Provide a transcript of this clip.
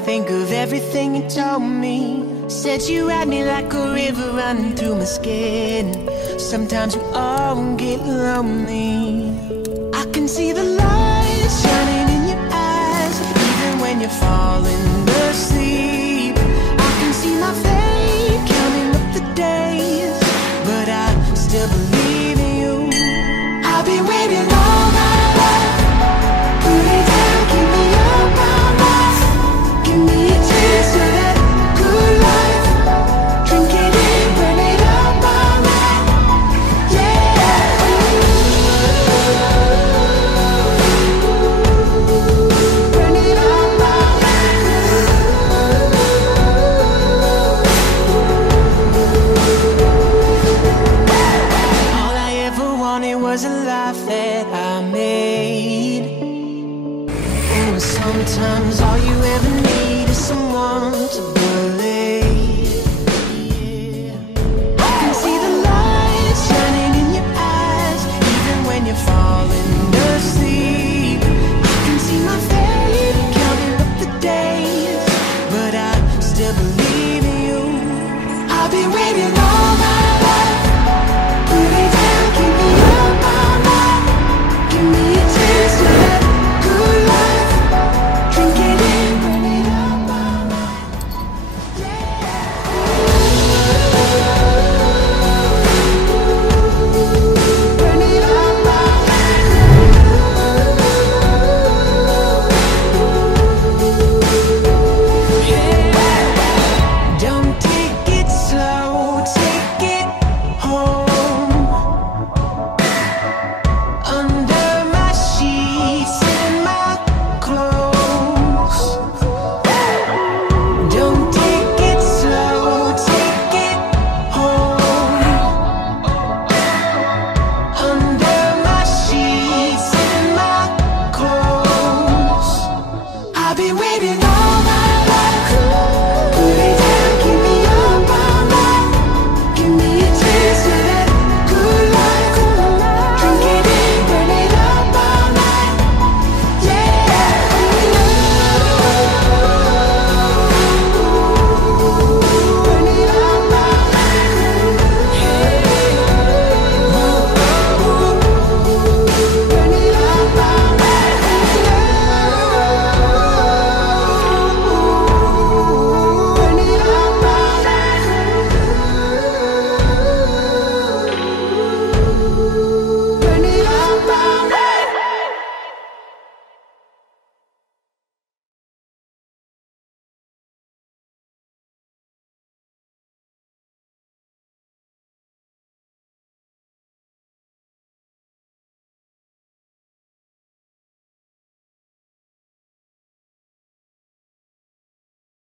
I think of everything you told me. Said you had me like a river running through my skin. Sometimes we all get lonely. I can see the light shining in your eyes, even when you're falling asleep. I can see my fate counting up the days, but I still believe in you. I've been waiting all my life. Put it down, give me all my life. Give me a taste of that good life. Drink it in, burn it up all night. Yeah. Burn it up all night. All I ever wanted was a life that I made. And sometimes all you ever need is someone to believe.